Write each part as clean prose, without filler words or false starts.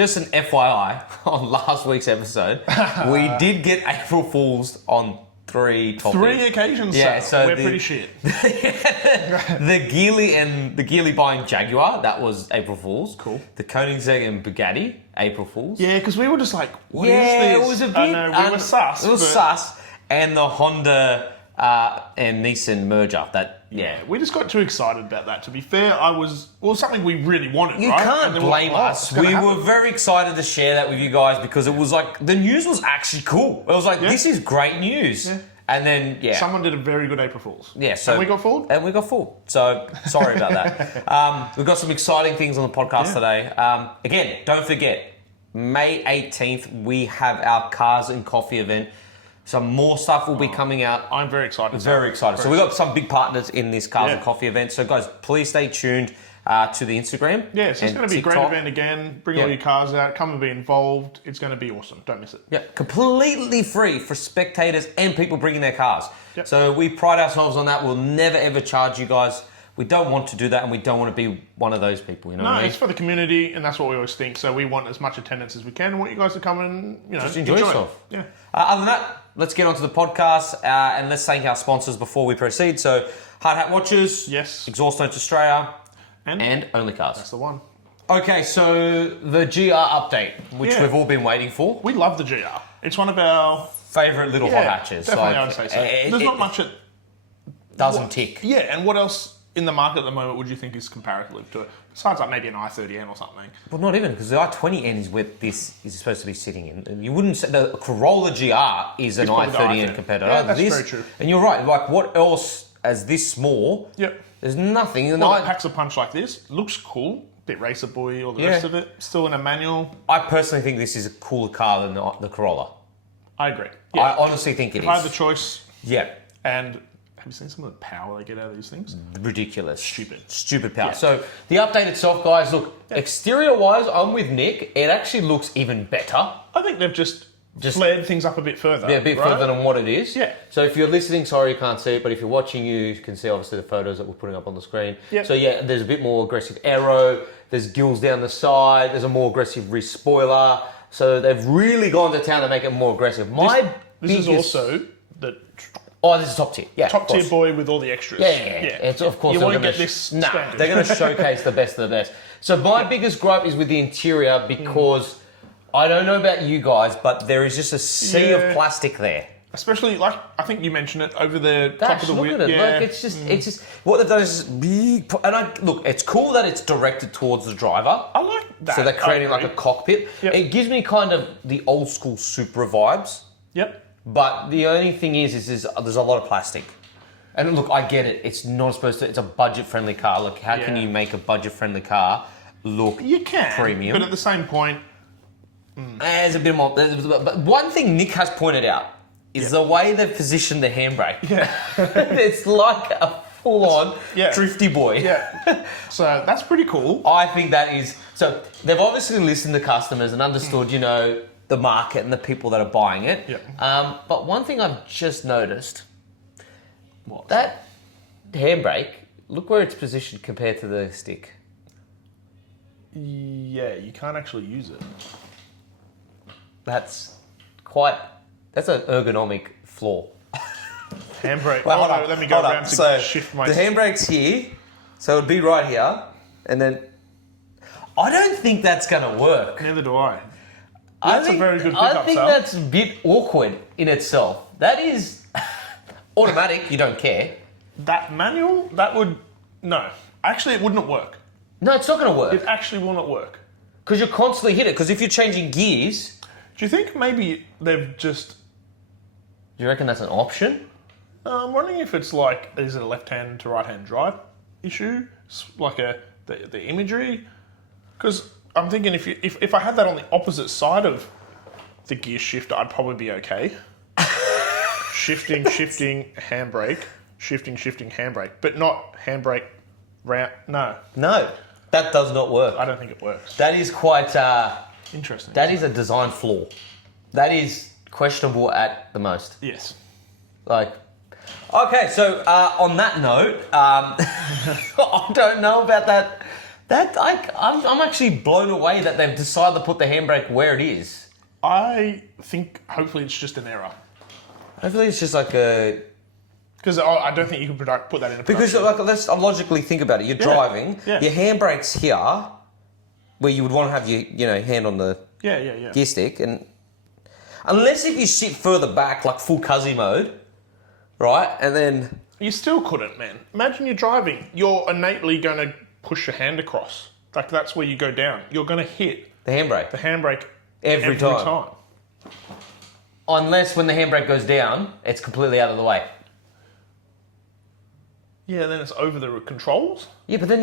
just an FYI, on last week's episode, we did get April Fools on 3 topics. 3 occasions, so we're pretty shit. The Geely buying Jaguar, that was April Fools. Cool. The Koenigsegg and Bugatti, April Fools. Yeah, because we were just like, what is this? Yeah, it was a bit... I know, we were sus. It was sus. And the Honda and Nissan merger, we just got too excited about that. To be fair, something we really wanted, You right? can't blame us. We were very excited to share that with you guys because it was like, the news was actually cool. It was like, this is great news. Yeah. And then, someone did a very good April Fool's. Yeah, so... And we got fooled? And we got fooled. So, sorry about that. We've got some exciting things on the podcast today. Again, don't forget, May 18th, we have our Cars and Coffee event. Some more stuff will be coming out. I'm very excited. Very excited. So we've got some big partners in this Cars and Coffee event. So guys, please stay tuned to the Instagram. Yeah, so it's going to be a great event again. Bring all your cars out. Come and be involved. It's going to be awesome. Don't miss it. Yeah, completely free for spectators and people bringing their cars. Yep. So we pride ourselves on that. We'll never ever charge you guys. We don't want to do that, and we don't want to be one of those people. You know what I mean? It's for the community, and that's what we always think. So we want as much attendance as we can. We want you guys to come and just enjoy yourself. Yeah. Other than that, let's get on to the podcast, and let's thank our sponsors before we proceed. So, Hard Hat Watches, yes, Exhaust Notes Australia, and Only Cars. That's the one. Okay, so the GR update, which we've all been waiting for. We love the GR. It's one of our favourite little hot hatches. Definitely, I would say so. There's not much it doesn't tick. Yeah, and what else in the market at the moment would you think is comparative to it? Besides like maybe an i30N or something. Well, not even, because the i20N is where this is supposed to be sitting in. You wouldn't say the Corolla GR is an i30N competitor. Yeah, that's very true. And you're right. Like, what else as this small? Yep. There's nothing. Well, it packs a punch like this. Looks cool. Bit racer boy, all the rest of it. Still in a manual. I personally think this is a cooler car than the Corolla. I agree. Yeah. I honestly think it is. If I had the choice. Yeah. And have you seen some of the power they get out of these things? Ridiculous. Stupid power. Yeah. So the update itself, guys, look, exterior-wise, I'm with Nick. It actually looks even better. I think they've just flared things up a bit further. Yeah, a bit further than what it is. Yeah. So if you're listening, sorry you can't see it, but if you're watching, you can see obviously the photos that we're putting up on the screen. Yep. So yeah, there's a bit more aggressive aero. There's gills down the side. There's a more aggressive rear spoiler. So they've really gone to town to make it more aggressive. This is also the... Oh, this is top tier. Yeah, top tier boy with all the extras. Yeah. It's of course you want to get this standard. They're going to showcase the best of the best. So my biggest gripe is with the interior because I don't know about you guys, but there is just a sea of plastic there. Especially, like, I think you mentioned it, over the top of the wheel. Look at it. Like, it's just what they've done is big. And look, it's cool that it's directed towards the driver. I like that. So they're creating like a cockpit. Yep. It gives me kind of the old school Supra vibes. Yep. But the only thing is there's a lot of plastic. And look, I get it. It's not supposed to. It's a budget-friendly car. Look, how can you make a budget-friendly car look premium? But at the same point, there's a bit more. But one thing Nick has pointed out is the way they've positioned the handbrake. Yeah, it's like a full-on drifty boy. Yeah. So that's pretty cool. I think that is. So they've obviously listened to customers and understood, the market and the people that are buying it. Yep. But one thing I've just noticed, that handbrake, look where it's positioned compared to the stick. Yeah, you can't actually use it. That's an ergonomic flaw. Handbrake. Well, let me go around to shift my... The handbrake's here, so it would be right here, and then... I don't think that's going to work. Neither do I. That's a very good pickup, I think Sal. that's a bit awkward in itself. That is automatic. You don't care. That manual, that would... No. Actually, it wouldn't work. No, it's not going to work. It actually will not work. Because you're constantly hit it. Because if you're changing gears... Do you think maybe they've just... Do you reckon that's an option? I'm wondering if it's like... Is it a left-hand to right-hand drive issue? Like the imagery? Because... I'm thinking if I had that on the opposite side of the gear shifter, I'd probably be okay. shifting, handbrake. Shifting, handbrake. But not handbrake round. No. No. That does not work. I don't think it works. That is quite... interesting. That is a design flaw. That is questionable at the most. Yes. Okay, so on that note, I don't know about that I'm actually blown away that they've decided to put the handbrake where it is. I think hopefully it's just an error. Hopefully it's just like a... Because I don't think you can put that in a production. Because let's logically think about it. You're driving, your handbrake's here, where you would want to have your hand on the gear stick, and unless if you sit further back, like full cuzzy mode, right, and then... You still couldn't, man. Imagine you're driving. You're innately going to push your hand across. Like, that's where you go down. You're going to hit... The handbrake. The handbrake every time. Unless when the handbrake goes down, it's completely out of the way. Yeah, then it's over the controls. Yeah, but then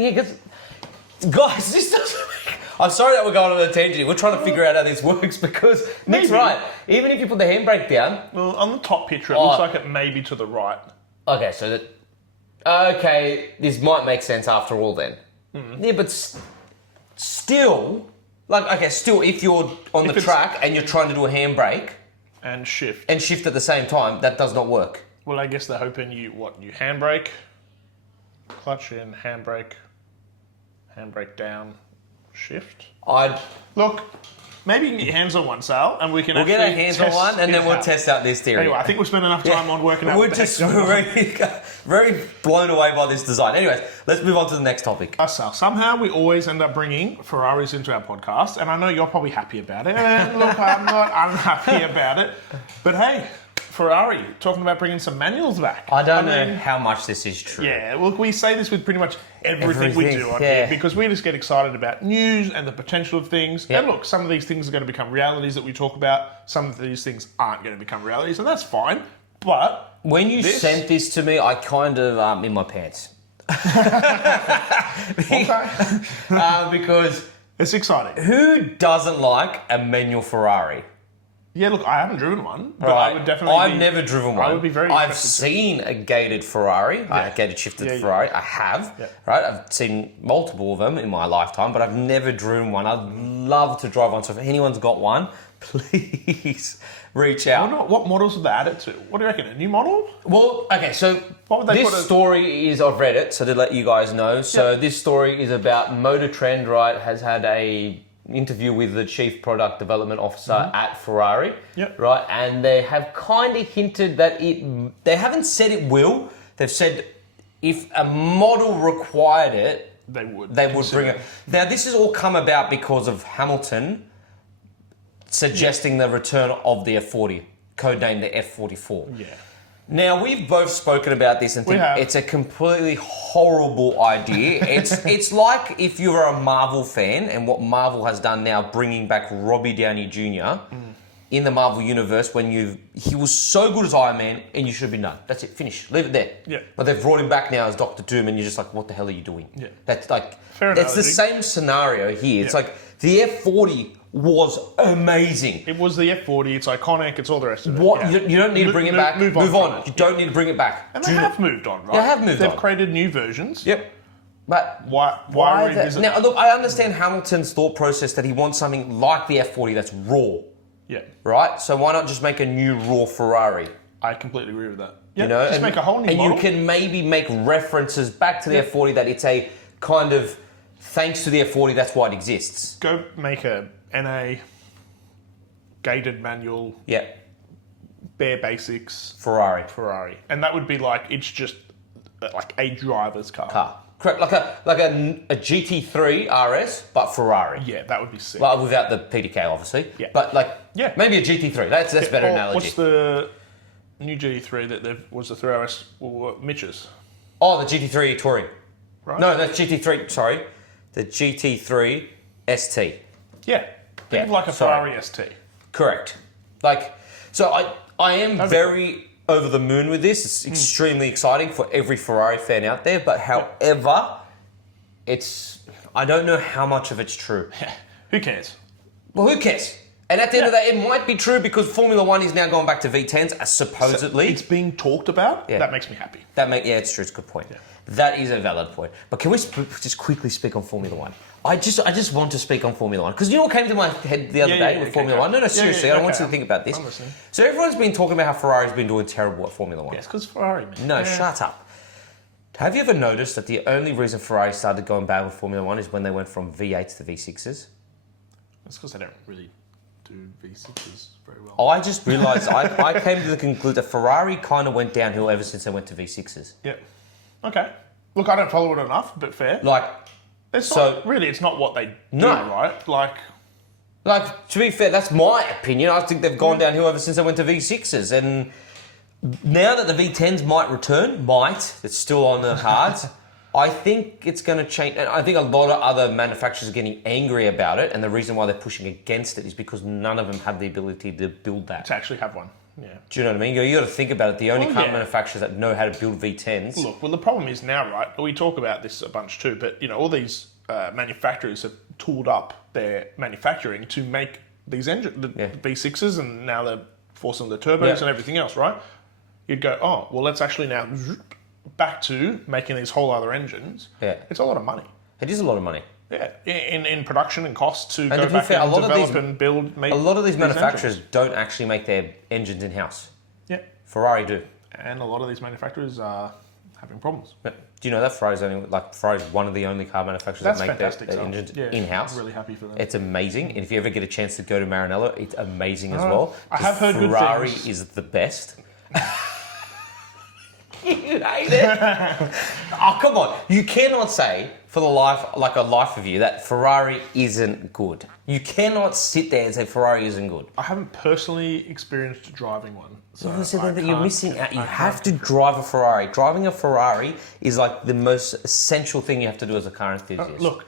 guys, this doesn't make... I'm sorry that we're going on a tangent. We're trying to figure out how this works because Nick's right. Even if you put the handbrake down... Well, on the top picture, it looks like it may be to the right. Okay, so this might make sense after all then. Yeah, but still... if you're on the track and you're trying to do a handbrake... And shift. And shift at the same time, that does not work. Well, I guess they're hoping you handbrake... Clutch in, handbrake down, shift. Look, maybe you can get your hands on one, Sal, and we'll get our hands on one, and then we'll test out this theory. Anyway, I think we've spent enough time on working out. We're just very blown away by this design. Anyways, let's move on to the next topic. Sal, somehow we always end up bringing Ferraris into our podcast, and I know you're probably happy about it. And look, I'm not unhappy about it, but hey. Ferrari, talking about bringing some manuals back. I don't know how much this is true. Yeah, look, we say this with pretty much everything we do on here because we just get excited about news and the potential of things. Yep. And look, some of these things are going to become realities that we talk about. Some of these things aren't going to become realities, and that's fine. But when you sent this to me, I kind of in my pants. Because it's exciting. Who doesn't like a manual Ferrari? Yeah, look, I haven't driven one, but I would definitely. I've never driven one. I would be very. I've seen a gated Ferrari, a gated shifted Ferrari. I have, right? I've seen multiple of them in my lifetime, but I've never driven one. I'd love to drive one. So if anyone's got one, please reach out. What models would they add it to? What do you reckon? A new model? Well, okay, so this story is, I've read it, so to let you guys know. So this story is about Motor Trend, right? Has had a interview with the Chief Product Development Officer at Ferrari, right? And they have kind of hinted that they haven't said it will. They've said if a model required it, they would bring it. Now, this has all come about because of Hamilton suggesting the return of the F40, codenamed the F44. Yeah. Now, we've both spoken about this and think it's a completely horrible idea. It's like if you were a Marvel fan and what Marvel has done now, bringing back Robbie Downey Jr. In the Marvel universe when he was so good as Iron Man and you should have been done. That's it, finish, leave it there. Yeah. But they've brought him back now as Doctor Doom and you're just like, what the hell are you doing? Yeah. That's like, it's the same scenario here. It's like the F40 was amazing. It was the F40. It's iconic. It's all the rest of it. What you don't need to bring it back. Move on. You don't need to bring it back. And they have moved on, right? They have moved on. They've created new versions. Yep. But why revisit? Now, look, I understand Hamilton's thought process that he wants something like the F40 that's raw. Yeah. Right. So why not just make a new raw Ferrari? I completely agree with that. Yep. You know, just make a whole new model. And you can maybe make references back to the F40 that it's a kind of thanks to the F40. That's why it exists. Go make a NA. Gated manual, bare basics, Ferrari, and that would be like it's just like a driver's car. Correct, like a GT3 RS, but Ferrari. Yeah, that would be sick. Well, without the PDK, obviously. Yeah, but maybe a GT3. That's a better analogy. What's the new GT3 that was the 3RS Mitch's? Oh, the GT3 Touring. Right. No, that's GT3. Sorry, the GT3 ST. Yeah, think of like a Ferrari ST. Correct. So I am very over the moon with this. It's extremely exciting for every Ferrari fan out there. But however, I don't know how much of it's true. Who cares? Well, who cares? And at the end of the day, it might be true because Formula One is now going back to V10s, supposedly. So it's being talked about. Yeah. That makes me happy. It's true. It's a good point. Yeah. That is a valid point. But can we just quickly speak on Formula One? I just want to speak on Formula One because you know what came to my head the other day with Formula One? No, seriously, I want you to think about this. So everyone's been talking about how Ferrari's been doing terrible at Formula One. Yes, because Ferrari, man. No, shut up. Have you ever noticed that the only reason Ferrari started going bad with Formula One is when they went from V8s to V6s? That's because they don't really do V6s very well. I just realised, I came to the conclusion that Ferrari kind of went downhill ever since they went to V6s. Yep. Okay. Look, I don't follow it enough, but fair. Like, it's not what they do, right? Like, to be fair, that's my opinion. I think they've gone downhill ever since they went to V6s. And now that the V10s might return, it's still on the cards, I think it's going to change. And I think a lot of other manufacturers are getting angry about it. And the reason why they're pushing against it is because none of them have the ability to build that. To actually have one. Yeah. Do you know what I mean? You got to think about it. The only car manufacturers that know how to build V10s. Look, well, the problem is now, right? We talk about this a bunch too, but all these manufacturers have tooled up their manufacturing to make these engines, the V6s, and now they're forcing the turbos and everything else, right? You'd go, oh, well, let's actually now back to making these whole other engines. Yeah. It's a lot of money. It is a lot of money. Yeah, in production and costs to go to be back fair, and develop and build. A lot of these manufacturers don't actually make their engines in-house. Yeah. Ferrari do. And a lot of these manufacturers are having problems. Yeah. Do you know that Ferrari's one of the only car manufacturers that make their engines in-house? I'm really happy for them. It's amazing. And if you ever get a chance to go to Maranello, it's amazing as well. I have heard good things. Ferrari is the best. You hate it. Oh, come on. You cannot say for the life of you that Ferrari isn't good. You cannot sit there and say Ferrari isn't good. I haven't personally experienced driving one. So you're missing out. You have to drive a Ferrari. Driving a Ferrari is like the most essential thing you have to do as a car enthusiast. Look,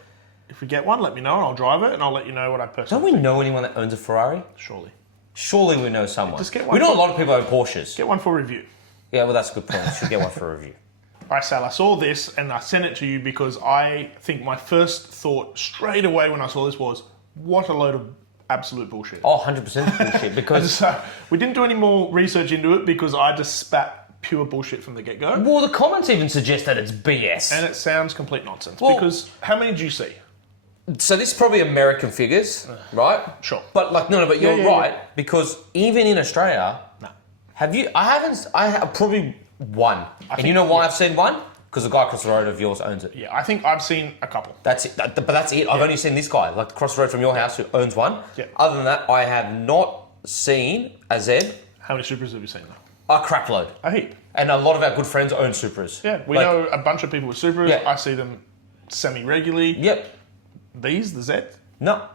if we get one, let me know and I'll drive it and I'll let you know what I personally Don't we know anyone that owns a Ferrari? Surely we know someone. Just get one. We know a lot of people own Porsches. Get one for review. Yeah, well, that's a good point. You should get one for a review. All right, Sal, I saw this and I sent it to you because I think my first thought straight away when I saw this was, what a load of absolute bullshit. Oh, 100% bullshit. Because we didn't do any more research into it because I just spat pure bullshit from the get-go. Well, the comments even suggest that it's BS. And it sounds complete nonsense. Because how many did you see? So this is probably American figures, right? Sure. But but you're right, because even in Australia, have you? I have probably one. And you know why I've seen one? Because the guy across the road of yours owns it. Yeah, I think I've seen a couple. That's it. But that's it. I've only seen this guy, like across the road from your house, who owns one. Yeah. Other than that, I have not seen a Z. How many Supras have you seen though? A crap load. A heap. And a lot of our good friends own Supras. Yeah, we know a bunch of people with Supras. Yeah. I see them semi-regularly. Yep. These, the Z? No.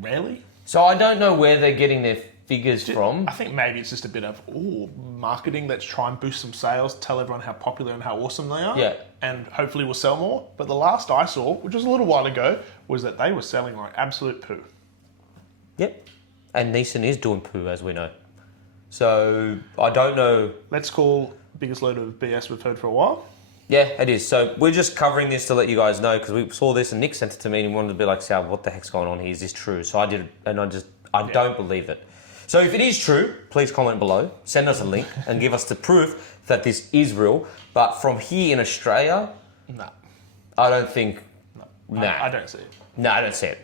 Rarely. So I don't know where they're getting their figures from. I think maybe it's just a bit of marketing. Let's try and boost some sales, tell everyone how popular and how awesome they are. Yeah. And hopefully we'll sell more. But the last I saw, which was a little while ago, was that they were selling like absolute poo. Yep. And Nissan is doing poo, as we know. So I don't know. Let's call biggest load of BS we've heard for a while. Yeah, it is. So we're just covering this to let you guys know because we saw this and Nick sent it to me and wanted to be like, Sal, what the heck's going on here? Is this true? So I did it and I don't believe it. So if it is true, please comment below, send us a link and give us the proof that this is real. But from here in Australia, no. I don't think, I don't see it. No, I don't see it.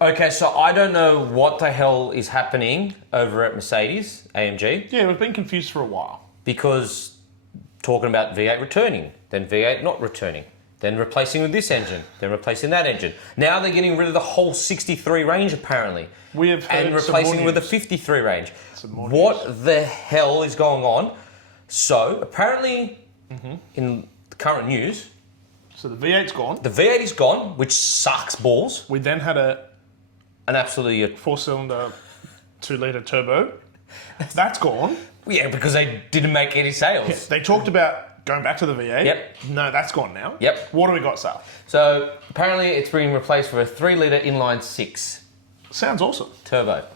Okay, so I don't know what the hell is happening over at Mercedes, AMG. Yeah, we've been confused for a while. Because talking about V8 returning, then V8 not returning, then replacing with this engine, then replacing that engine. Now they're getting rid of the whole 63 range apparently. We have heard and replacing with the 53 range. What the hell is going on? So apparently in the current news, so the V8's gone. The V8 is gone, which sucks balls. We then had an absolutely 4-cylinder 2-litre turbo. That's gone. Yeah, because they didn't make any sales. Yeah, they talked about going back to the V8. Yep. No, that's gone now. Yep. What do we got, Sal? So apparently it's being replaced with a 3-litre inline 6. Sounds awesome. Turbo.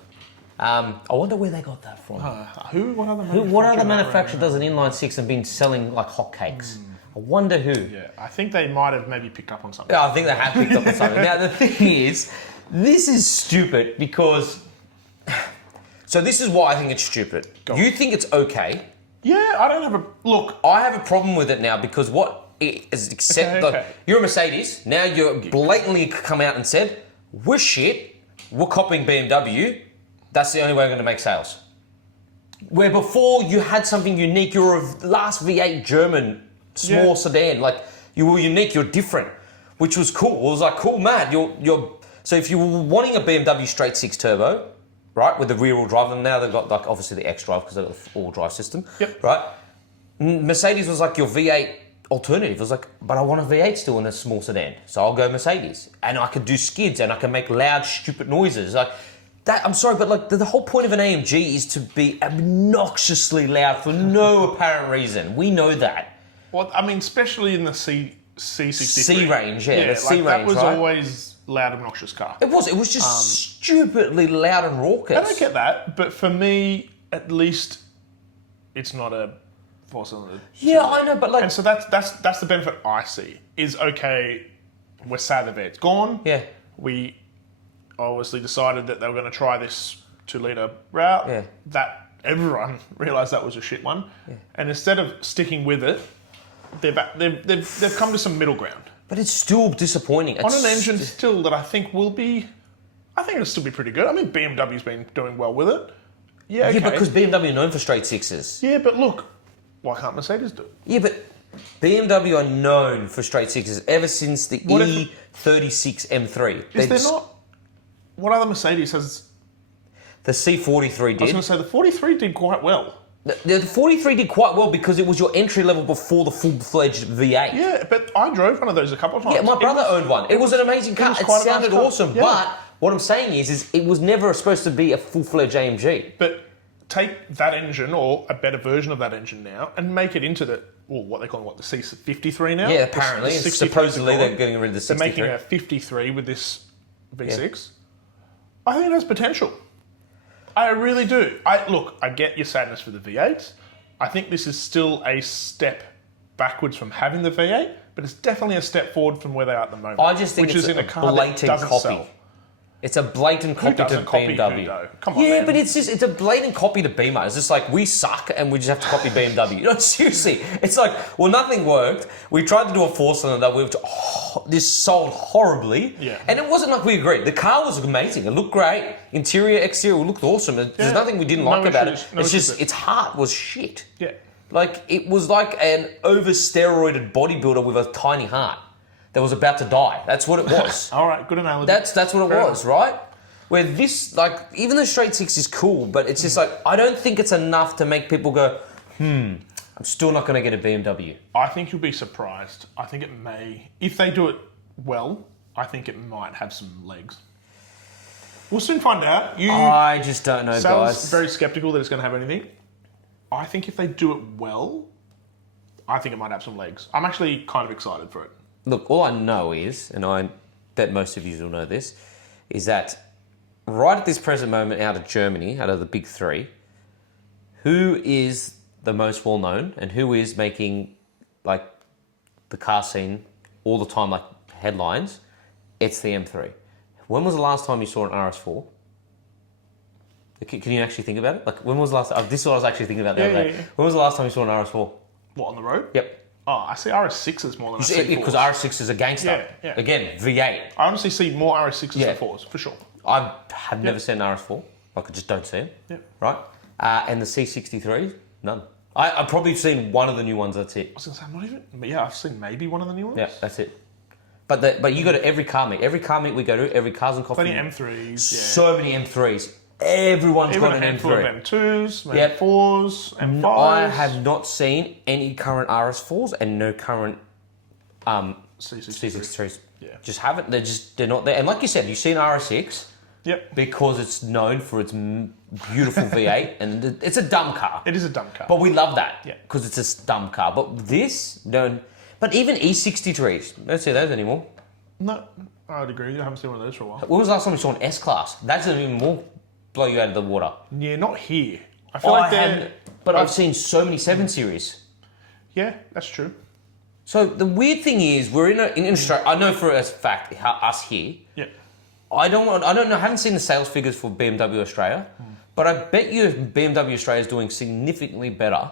I wonder where they got that from. What other manufacturer does an inline 6 and been selling like hotcakes? I wonder who. Yeah, I think they might have maybe picked up on something. Yeah, I think they have picked up on something. Now the thing is, this is stupid because... So this is why I think it's stupid. You think it's okay. Yeah, I don't have a... Look. I have a problem with it now because what is accept... Okay. You're a Mercedes. Now you're blatantly come out and said, we're shit. We're copying BMW. That's the only way we're going to make sales. Where before you had something unique. You were a last V8 German small sedan. Like, you were unique, you're different, which was cool. It was like, cool, man. So if you were wanting a BMW straight 6 turbo, right, with the rear-wheel drive, and now they've got, like, obviously the X-Drive because they've got the all drive system, right? Mercedes was like your V8 alternative. It was like, but I want a V8 still in a small sedan, so I'll go Mercedes. And I could do skids, and I can make loud, stupid noises. Like, that, I'm sorry, but like the whole point of an AMG is to be obnoxiously loud for no apparent reason. We know that. Well, I mean, especially in the C63. C range, the like C range, that was right? always loud, obnoxious car. It was just stupidly loud and raucous. I don't get that, but for me, at least, it's not a 4-cylinder. Yeah, I know, but like, and so that's the benefit I see. Is okay, we're sad the V8's gone. Yeah. We obviously decided that they were going to try this 2-litre route. Yeah. That everyone realised that was a shit one, and instead of sticking with it, they've come to some middle ground. But it's still disappointing. On an engine still that I think will be, I think it'll still be pretty good. I mean, BMW's been doing well with it. Yeah, okay. Yeah, because BMW are known for straight sixes. Yeah, but look, why can't Mercedes do it? Yeah, but BMW are known for straight sixes ever since the E36 M3. Is there not? What other Mercedes has? The C43 did. I was going to say the 43 did quite well. The 43 did quite well because it was your entry level before the full-fledged V8. Yeah, but I drove one of those a couple of times. Yeah, my brother owned one. It was an amazing car. It sounded awesome. Yeah. But what I'm saying is it was never supposed to be a full-fledged AMG. But take that engine or a better version of that engine now and make it into the, what they call the C53 now? Yeah, apparently. Supposedly they're getting rid of the 63. They're making a 53 with this V6. Yeah. I think it has potential. I really do. I get your sadness for the V8. I think this is still a step backwards from having the V8, but it's definitely a step forward from where they are at the moment. I just think it's a blatant copy. Sell. It's a blatant copy to BMW. Come on, yeah, man. but it's a blatant copy to Beamer. It's just like, we suck and we just have to copy BMW. No, seriously. It's like, well, nothing worked. We tried to do a 4-cylinder, which this sold horribly. Yeah. And it wasn't like we agreed. The car was amazing. It looked great. Interior, exterior, it looked awesome. There's nothing we didn't like about it. It's just, its heart was shit. Yeah. Like, it was like an over-steroided bodybuilder with a tiny heart that was about to die. That's what it was. All right, good analogy. That's what it was, right? Where this, like, even the straight six is cool, but it's just like, I don't think it's enough to make people go, I'm still not going to get a BMW. I think you'll be surprised. I think it may, if they do it well, I think it might have some legs. We'll soon find out. I just don't know, guys. Very sceptical that it's going to have anything. I think if they do it well, I think it might have some legs. I'm actually kind of excited for it. Look, all I know is, and I bet most of you will know this, is that right at this present moment out of Germany, out of the big three, who is the most well-known and who is making, like, the car scene all the time, like, headlines? It's the M3. When was the last time you saw an RS4? Can you actually think about it? Like, when was the last... this is what I was actually thinking about the other day. When was the last time you saw an RS4? What, on the road? Yep. Oh, I see RS6s more than I see 4s. Because RS6 is a gangster. Yeah. Again, V8. I honestly see more RS6s than 4s, for sure. I have never seen an RS4. Like, I just don't see it. Yeah. Right? And the C63, none. I've probably seen one of the new ones, that's it. I was going to say, not even... But yeah, I've seen maybe one of the new ones. Yeah, that's it. But you go to every car meet. Every car meet we go to, every Cars and Coffee. Plenty M3s, yeah. So many M3s. Everyone's got an M3. Even a handful of M2s, maybe 4s, M5s. I have not seen any current RS4s and no current C63s. Yeah. Just haven't. They're not there. And like you said, you see an RS6. Yep. Because it's known for its beautiful V8 and it's a dumb car. It is a dumb car. But we love that. Yeah. Because it's a dumb car. But this, don't. But even E63s, don't see those anymore. No, I would agree. I haven't seen one of those for a while. When was the last time you saw an S-Class? That's even more blow you out of the water. Yeah, not here. I feel like they're... But I've seen so many 7 Series. Yeah, that's true. So the weird thing is, we're in Australia. I know for a fact, us here. Yeah. I don't know. I haven't seen the sales figures for BMW Australia, but I bet you BMW Australia is doing significantly better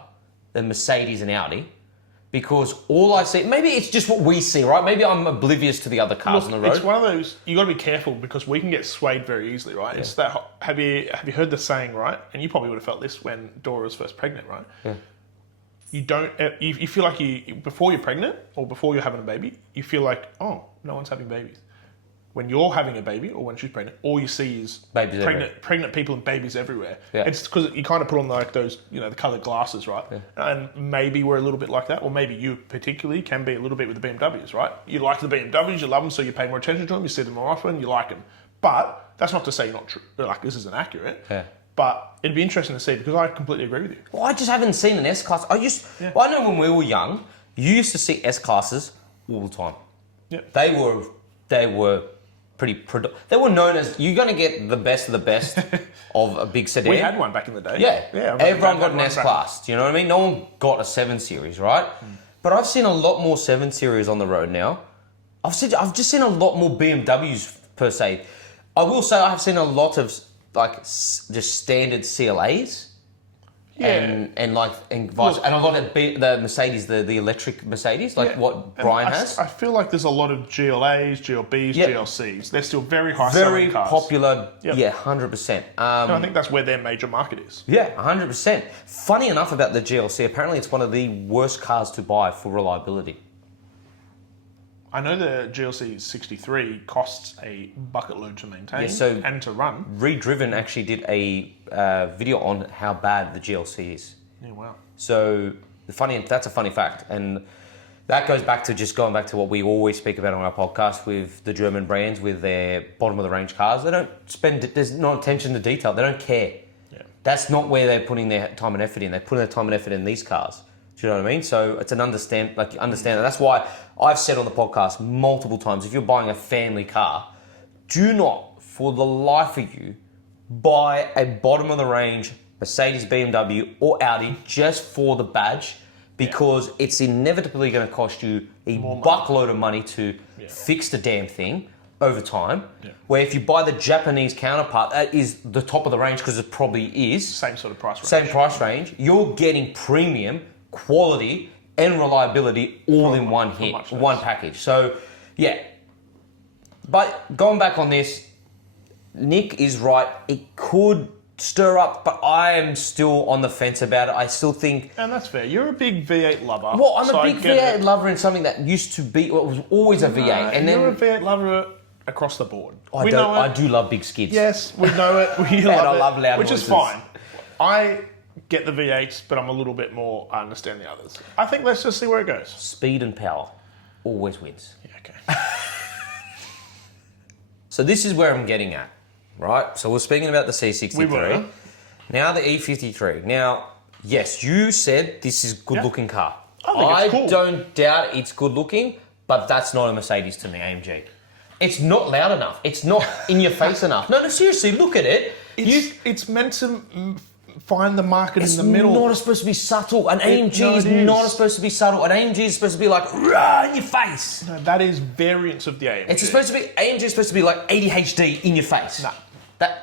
than Mercedes and Audi. Because all I see, maybe it's just what we see, right? Maybe I'm oblivious to the other cars on the road. It's one of those, you got to be careful because we can get swayed very easily, right? Yeah. It's that, have you heard the saying, right? And you probably would have felt this when Dora was first pregnant, right? Yeah. you don't, you feel like before you're pregnant or before you're having a baby, you feel like, oh, no one's having babies. When you're having a baby or when she's pregnant, all you see is babies pregnant people and babies everywhere. Yeah. It's because you kind of put on like those, the coloured glasses, right? Yeah. And maybe we're a little bit like that, or maybe you particularly can be a little bit with the BMWs, right? You like the BMWs, you love them, so you pay more attention to them, you see them more often, you like them. But that's not to say you're not true, like this isn't accurate. Yeah. But it'd be interesting to see because I completely agree with you. Well, I just haven't seen an S-Class. I know when we were young, you used to see S-Classes all the time. Yeah. They were they were known as, you're going to get the best of the best of a big sedan. We had one back in the day. Yeah. Everyone got an S-Class. Do you know what I mean? No one got a 7 Series, right? But I've seen a lot more 7 Series on the road now. I've just seen a lot more BMWs per se. I will say I have seen a lot of like just standard CLAs. Yeah. And a lot of the Mercedes, the electric Mercedes, like what Brian has. I feel like there's a lot of GLAs, GLBs, GLCs. They're still very high very selling cars. Popular. Yep. Yeah, 100%. I think that's where their major market is. Yeah, 100%. Funny enough about the GLC, apparently it's one of the worst cars to buy for reliability. I know the GLC 63 costs a bucket load to maintain and to run. Redriven actually did a video on how bad the GLC is. Yeah, wow. So that's a funny fact, and that goes back to what we always speak about on our podcast with the German brands with their bottom of the range cars. They don't there's no attention to detail. They don't care. Yeah. That's not where they're putting their time and effort in. They're putting their time and effort in these cars. Do you know what I mean? So it's understand that. That's why I've said on the podcast multiple times, if you're buying a family car, do not, for the life of you, buy a bottom of the range Mercedes, BMW or Audi just for the badge, because it's inevitably going to cost you a buckload of money to fix the damn thing over time. Yeah. Where if you buy the Japanese counterpart, that is the top of the range because it probably is. Same sort of price range. Same price range. You're getting premium, quality and reliability all in one hit, one package. So, yeah. But going back on this, Nick is right. It could stir up, but I am still on the fence about it. I still think... And that's fair. You're a big V8 lover. Well, I'm a big V8 lover in something that used to be... Well, it was always a V8. And you're a V8 lover across the board. I do love big skids. Yes, we know it. We love loud which voices. Is fine. I get the V8s, but I'm a little bit more... I understand the others. I think let's just see where it goes. Speed and power always wins. Yeah, okay. So this is where I'm getting at, right? So we're speaking about the C63. We were. Now the E53. Now, yes, you said this is a good-looking car. I think it's cool. Don't doubt it's good-looking, but that's not a Mercedes to me, AMG. It's not loud enough. It's not in your face enough. No, seriously, look at it. It's meant to find the market in the middle. It's not supposed to be subtle. An AMG is not supposed to be subtle. An AMG is supposed to be like, rah, in your face. No, that is variants of the AMG. AMG is supposed to be like ADHD in your face. No.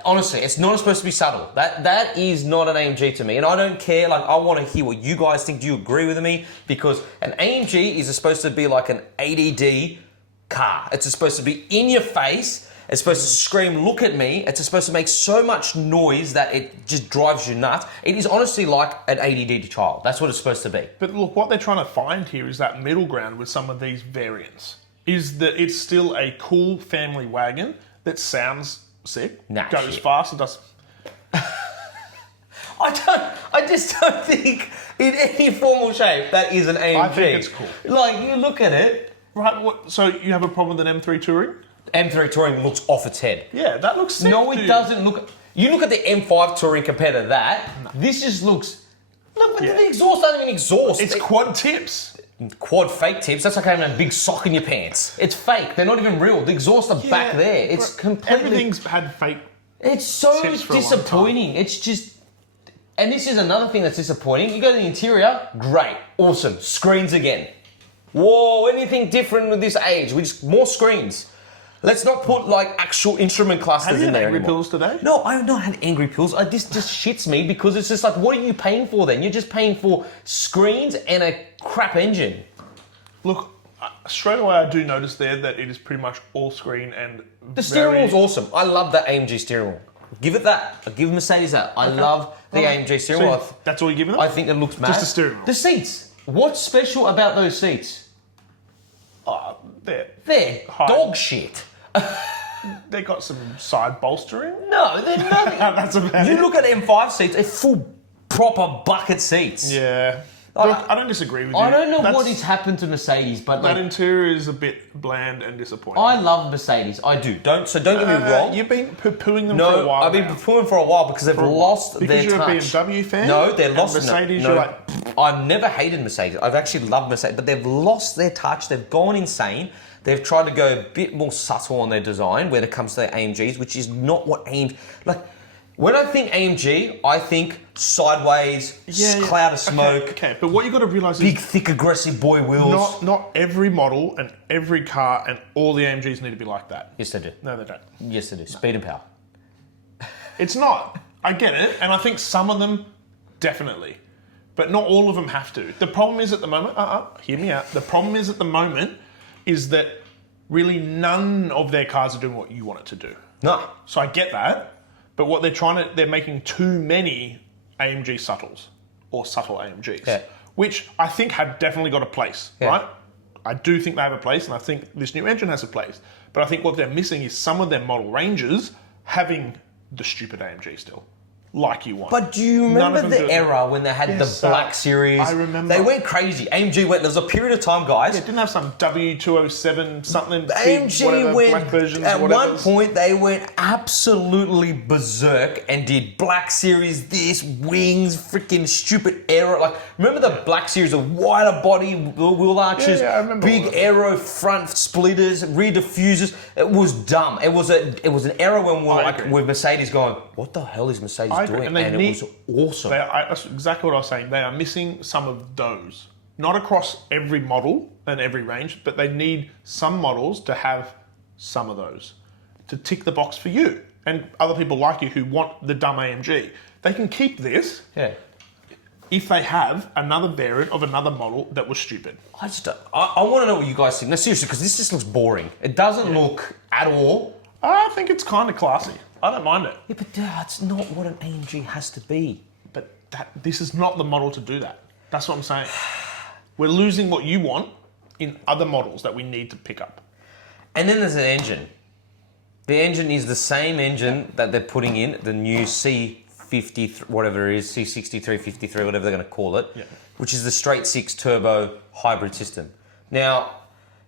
Honestly, it's not supposed to be subtle. That is not an AMG to me. And I don't care, I want to hear what you guys think. Do you agree with me? Because an AMG is supposed to be like an ADD car. It's supposed to be in your face. It's supposed to scream, look at me. It's supposed to make so much noise that it just drives you nuts. It is honestly like an ADD child. That's what it's supposed to be. But look, what they're trying to find here is that middle ground with some of these variants. Is that it's still a cool family wagon that sounds sick, goes fast, and does... I just don't think in any formal shape that is an AMG. I think it's cool. You look at it. Right, so you have a problem with an M3 Touring? M3 Touring looks off its head. Yeah, that looks sick. No, it doesn't look... You look at the M5 Touring compared to that, this just looks... Look, the exhaust doesn't even exhaust. It's quad tips. Quad fake tips. That's like having a big sock in your pants. It's fake. They're not even real. The exhausts are back there. It's completely... Everything's had fake It's so disappointing. It's just... And this is another thing that's disappointing. You go to the interior, great, awesome. Screens again. Whoa, anything different with this age? We just more screens. Let's not put actual instrument clusters in there anymore. Have you had angry pills today? No, I have not had angry pills. This just shits me because it's just what are you paying for then? You're just paying for screens and a crap engine. Look, straight away I do notice there that it is pretty much all screen and the steering wheel's awesome. I love that AMG steering wheel. give it that. I give Mercedes that. I love the AMG steering wheel. That's all you're giving them? I think it looks mad. Just the steering wheel. The seats. What's special about those seats? Oh, they're Dog shit. They got some side bolstering. No, they're nothing. That's about You it. look at M5 seats, they're full proper bucket seats. Yeah. Look, I don't disagree with you. I don't know what has happened to Mercedes, but that interior is a bit bland and disappointing. I love Mercedes. I do. Don't get me wrong. You've been poo-pooing them for a while. I've been poo-pooing for a while because they've lost their touch. Because you're a BMW fan? No, they're lost. Mercedes, no, you're like... I've never hated Mercedes. I've actually loved Mercedes, but they've lost their touch. They've gone insane. They've tried to go a bit more subtle on their design when it comes to their AMGs, which is not what AMG... Like, when I think AMG, I think sideways, cloud of smoke. Okay, but what you've got to realise is... Big, thick, aggressive boy wheels. Not every model and every car and all the AMGs need to be like that. Yes, they do. No, they don't. Yes, they do. Speed and power. It's not. I get it, and I think some of them definitely. But not all of them have to. The problem is at the moment... hear me out. The problem is at the moment is that really none of their cars are doing what you want it to do. No. So I get that. But what they're making too many AMG subtles or subtle AMGs, which I think have definitely got a place, right? I do think they have a place, and I think this new engine has a place. But I think what they're missing is some of their model ranges having the stupid AMG still, like you want. But do you remember the era when they had the Black Series? I remember. They went crazy. AMG went, there was a period of time, guys. It didn't have some W207 something. AMG went, black versions, at one point, they went absolutely berserk and did Black Series, this, wings, freaking stupid aero. Like, remember the Black Series, the wider body, wheel arches, I remember big aero front splitters, rear diffusers. It was dumb. It was an era when we were like, with Mercedes going, what the hell is Mercedes doing? And it was awesome. That's exactly what I was saying. They are missing some of those. Not across every model and every range, but they need some models to have some of those to tick the box for you and other people like you who want the dumb AMG. They can keep this if they have another variant of another model that was stupid. I want to know what you guys think. No, seriously, because this just looks boring. It doesn't look at all. I think it's kind of classy. I don't mind it. Yeah, but that's not what an AMG has to be. But this is not the model to do that. That's what I'm saying. We're losing what you want in other models that we need to pick up. And then there's an engine. The engine is the same engine that they're putting in, the new C50, whatever it is, C63, 53, whatever they're going to call it, which is the straight six turbo hybrid system. Now,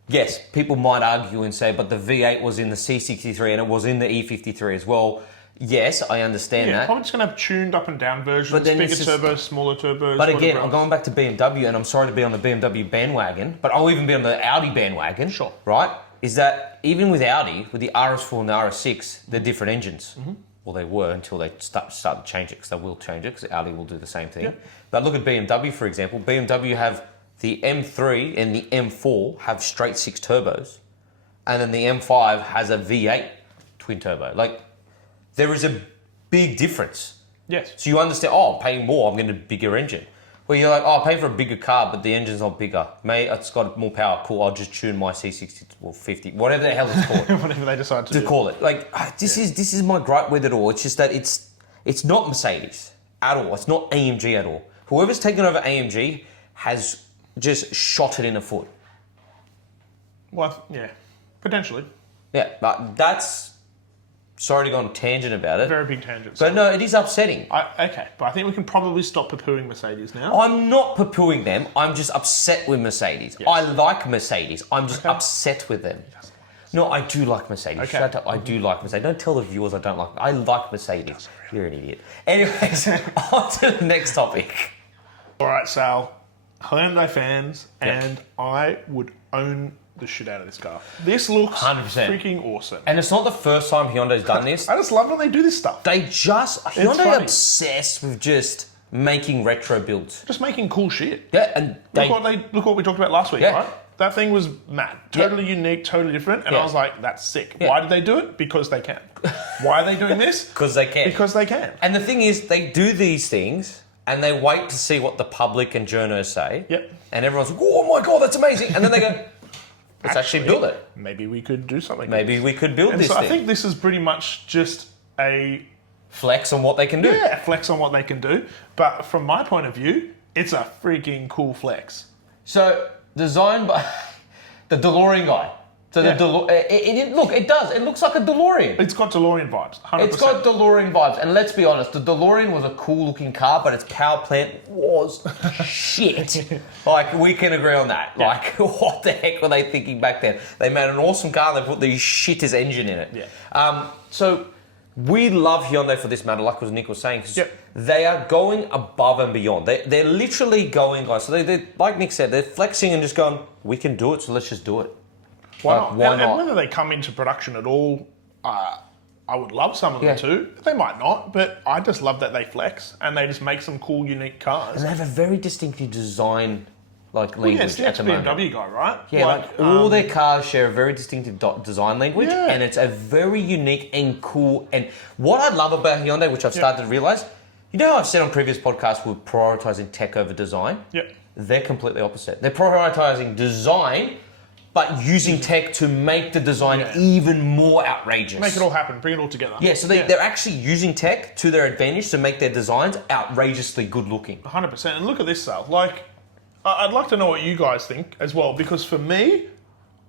yes, people might argue and say, but the V8 was in the C63 and it was in the E53 as well. Yes, I understand that. Probably just going to have tuned up and down versions, bigger turbos, smaller turbos. But again, I'm going back to BMW, and I'm sorry to be on the BMW bandwagon, but I'll even be on the Audi bandwagon. Sure. Right? Is that even with Audi, with the RS4 and the RS6, they're different engines. Mm-hmm. Well, they were until they start to change it, because they will change it, because Audi will do the same thing. Yep. But look at BMW, for example. BMW have the M3 and the M4 have straight six turbos, and then the M5 has a V8 twin turbo. Like, there is a big difference. Yes. So you understand, I'm paying more, I'm getting a bigger engine. Well, you're like, I'm paying for a bigger car, but the engine's not bigger. Mate, it's got more power. Cool, I'll just tune my C60 or 50, whatever the hell it's called. Whatever they decide to call it. Like, this is my gripe with it all. It's just that it's not Mercedes at all. It's not AMG at all. Whoever's taken over AMG has just shot it in the foot. Well, yeah, potentially. Yeah, but that's... Sorry to go on a tangent about it. Very big tangent. But no, it is upsetting. Okay, but I think we can probably stop poo-pooing Mercedes now. I'm not poo-pooing them. I'm just upset with Mercedes. Yes. I like Mercedes. I'm just upset with them. No, I do like Mercedes. Okay. Shut up. I do like Mercedes. Don't tell the viewers I don't like. I like Mercedes. You're an idiot. Anyways, on to the next topic. All right, Sal. Hyundai fans, and I would own the shit out of this car. This looks 100%. Freaking awesome. And it's not the first time Hyundai's done this. I just love when they do this stuff. Hyundai obsessed with just making retro builds. Just making cool shit. Yeah, and look what we talked about last week, right? That thing was mad. Totally unique, totally different. And I was like, that's sick. Yeah. Why did they do it? Because they can. Why are they doing this? Because they can. Because they can. And the thing is, they do these things and they wait to see what the public and journos say. Yep. And everyone's like, oh my God, that's amazing. And then they go, let's actually build it. Maybe we could do something. Maybe we could build this thing. I think this is pretty much just a flex on what they can do. Yeah, flex on what they can do. But from my point of view, it's a freaking cool flex. So, designed by the DeLorean guy. So Yeah. it does. It looks like a DeLorean. It's got DeLorean vibes, 100%. It's got DeLorean vibes. And let's be honest, the DeLorean was a cool looking car, but its power plant was shit. Like, we can agree on that. Yeah. Like, what the heck were they thinking back then? They made an awesome car, they put the shittest engine in it. Yeah. So, we love Hyundai for this matter, like what Nick was saying, because Yep. they are going above and beyond. They're literally going, guys. So, they like Nick said, they're flexing and just going, we can do it, so let's just do it. Why Like, not? why And not? whether they come into production at all, I would love some of them Yeah. too. They might not, but I just love that they flex and they just make some cool, unique cars. And they have a very distinctive design, like, language Yeah, it's the at the moment. ex-BMW guy, right? Yeah, like all their cars share a very distinctive design language, Yeah. and it's a very unique and cool. And what I love about Hyundai, which I've started to realize, you know how I've said on previous podcasts we're prioritizing tech over design? Yep. They're completely opposite. They're prioritizing design, but using tech to make the design even more outrageous. Make it all happen, bring it all together. Yeah, so they're actually using tech to their advantage to make their designs outrageously good looking. 100%. And look at this, Sal. Like, I'd like to know what you guys think as well, because for me,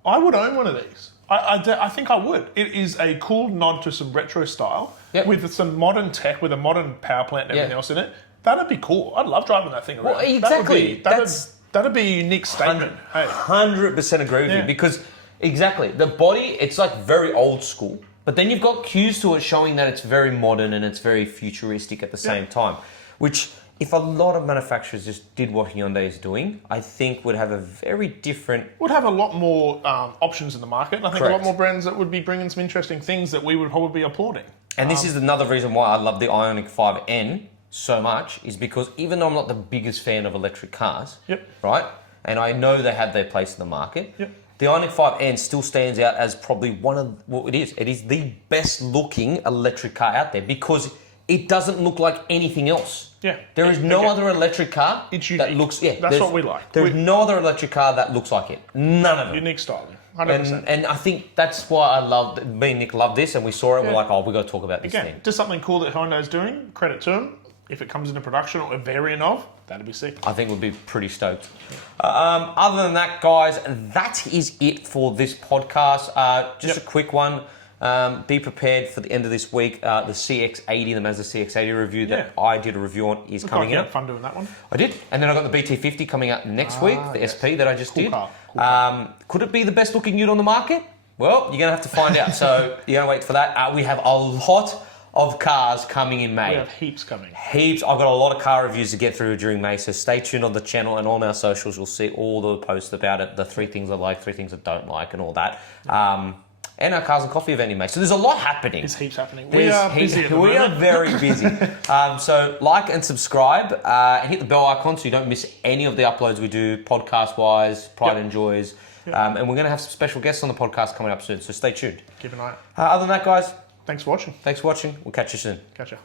I would own one of these. I think I would. It is a cool nod to some retro style with some modern tech, with a modern power plant and everything else in it. That'd be cool. I'd love driving that thing around. Well, exactly. That'd be a unique statement. 100% agree with you, because exactly, the body, it's like very old school, but then you've got cues to it showing that it's very modern and it's very futuristic at the same time, which if a lot of manufacturers just did what Hyundai is doing, I think would have a very different... Would have a lot more options in the market, and I think a lot Correct. more brands that would be bringing some interesting things that we would probably be applauding. And this is another reason why I love the Ioniq 5N so much, is because even though I'm not the biggest fan of electric cars, right, and I know they have their place in the market, the Ioniq 5N still stands out as probably one of, well, it is the best looking electric car out there, because it doesn't look like anything else. Yeah. There is no other electric car that looks... Yeah, That's what we like. There's no other electric car that looks like it. None of them. Unique styling. 100%. And I think that's why I loved... Me and Nick loved this, and we saw it, and we're like, oh, we got to talk about this thing. Just something cool that Hyundai's doing. Credit to them. If it comes into production or a variant of, that'd be sick. I think we'd be pretty stoked. Other than that, guys, that is it for this podcast. Just a quick one. Be prepared for the end of this week. The CX-80, the Mazda CX-80 review that I did a review on is coming out. Had fun doing that one. I did. And then I got the BT50 coming out next week, the SP that I just did. Car. Could it be the best looking ute on the market? Well, you're going to have to find out. So you're going to wait for that. We have a lot of cars coming in May. We have heaps coming. Heaps. I've got a lot of car reviews to get through during May, so stay tuned on the channel and on our socials. You'll see all the posts about it, the 3 things I like, 3 things I don't like, and all that. And our Cars and Coffee event in May. So there's a lot happening. There's heaps happening. We are busy at the moment. We are very busy. So like and subscribe and hit the bell icon so you don't miss any of the uploads we do podcast-wise, Pride and Joys. And we're going to have some special guests on the podcast coming up soon, so stay tuned. Keep an eye out. Other than that, guys, Thanks for watching. thanks for watching. We'll catch you soon. Catch ya.